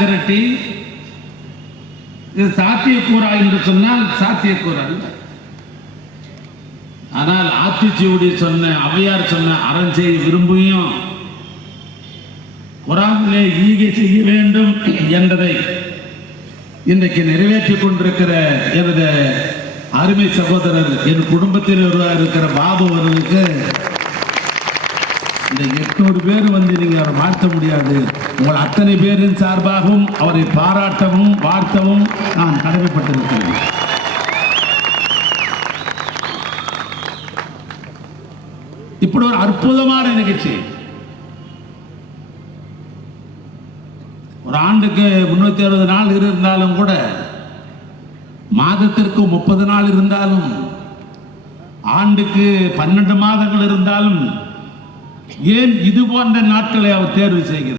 திரட்டி இது சாத்தியக்கூறா என்று சொன்னால் சாத்தியக்கூறா அல்ல. ஆனால் ஆத்திச்சூடி சொன்ன ஔவையார் சொன்ன அறஞ்செய் விரும்பியும் குரானிலே ஈகை செய்ய வேண்டும் என்பதை இன்றைக்கு நிறைவேற்றிக் கொண்டிருக்கிற எனது அருமை சகோதரர், என் குடும்பத்தில் ஒருவராக இருக்கிற பாபு அவர்களுக்கு இந்த 800 பேர் வந்து நீங்க அவரை வாழ்த்த முடியாது. உங்கள் அத்தனை பேரின் சார்பாகவும் அவரை பாராட்டவும் வாழ்த்தவும் நான் கடமைப்பட்டிருக்கிறேன். இப்படி ஒரு அற்புதமான நிகழ்ச்சி. ஒரு ஆண்டுக்கு 360 நாள் இருந்தாலும் கூட, மாதத்திற்கு 30 நாள் இருந்தாலும், ஆண்டுக்கு 12 மாதங்கள் இருந்தாலும், ஏன் இது போன்ற நாட்களை அவர் தேர்வு செய்கிறார்?